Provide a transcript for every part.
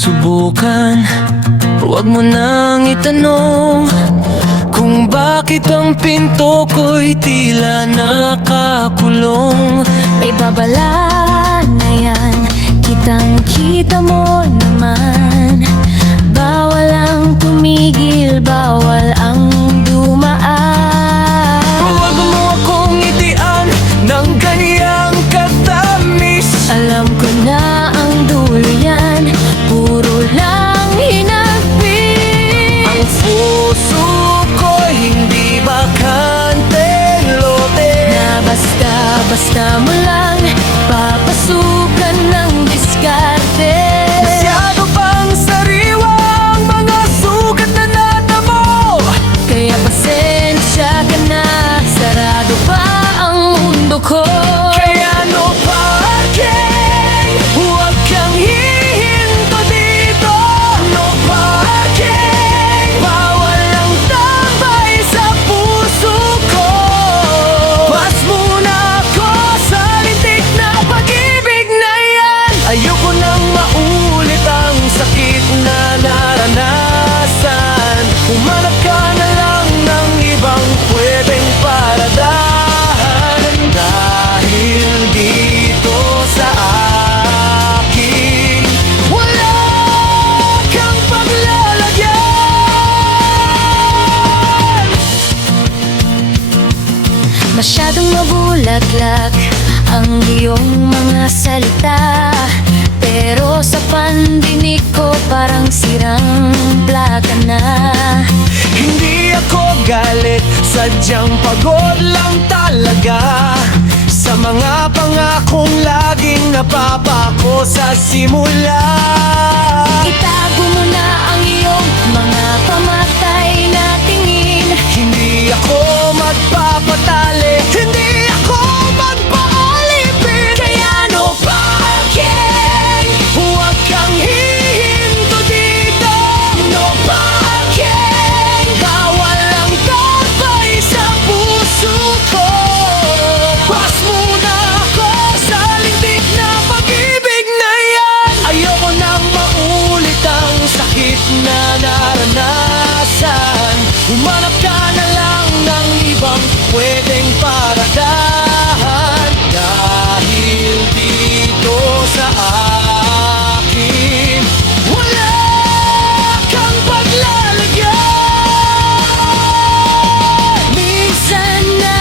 subukan. Huwag mo nang itanong kung bakit ang pinto ko'y tila nakakulong. May babala na yan, kitang-kita mo naman. Bawal ang tumigil, bawal ang dumaan. Huwag mo akong itian ng ganyang katamis. Alam ko na ang dulo yan, puro lang hinagpis. Ang puso ko'y hindi bakanteng lote Na basta-basta mo lang papasukan ng diskarte. Masyado pang sariwang mga sugat na natamo. Kaya pasensya ka na, sarado pa ang mundo ko. Kaya no parking, huwag kang hihinto dito. No parking, bawal ang tambay sa puso ko. Pas muna ako sa lintik na pag-ibig na yan. Ayoko nang maulit ang sakit na naranasan. Humanap ka na lang ng ibang pwedeng paradahan. Dahil dito sa akin wala kang paglalagyan. Masyadong mabulaklak ang iyong mga salita, pero sa pandinig ko parang sirang plaka na. Hindi ako galit, sadyang pagod lang talaga sa mga pangakong laging napapako sa simula. Itago mo na ang iyong mga pamatay na tingin. Hindi ako magpapatali, hindi ako magpaalipin. Kaya no parking, huwag kang hihinto dito. No parking, bawal ang tambay sa puso ko. Pas muna ako sa lintik na pag-ibig na yan. Ayoko nang maulit ang sakit na naranasan. Humanap ka na lang ng ibang pwedeng paradahan. Dahil dito sa akin wala kang paglalagyan. Minsan na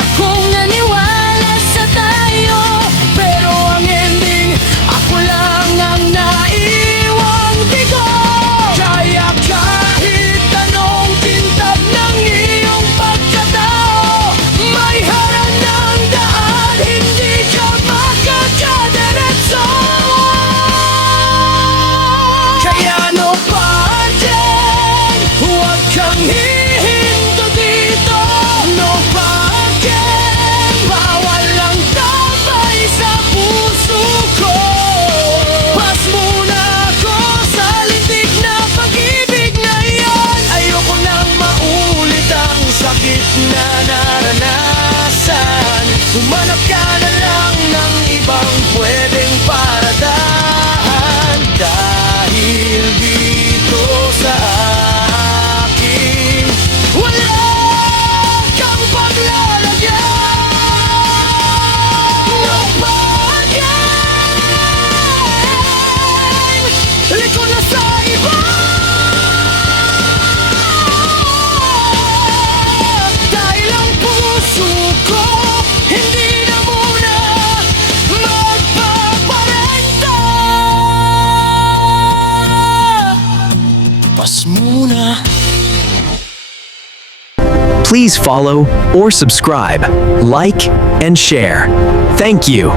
akong naniwala sa tayo, Pero ang ending, ako lang ang naiwang bigo. Kaya kahit anong kintab ng iyong pagkatao, may harang ng daan, hindi ka makakadiretso. Kaya no parking, huwag kang hihinto dito. No parking, bawal ang tambay sa puso ko. Pas muna ako sa lintik na pag-ibig na yan. Ayoko nang maulit ang sakit na naranasan. Humanap ka na lang ng ibang pwedeng paradahan. Dahil dito sa akin wala kang paglalagyan. No parking, liko na sa iba. Dahil ang puso ko hindi na muna magpaparenta. Pas muna. Please follow or subscribe, like, and share. Thank you.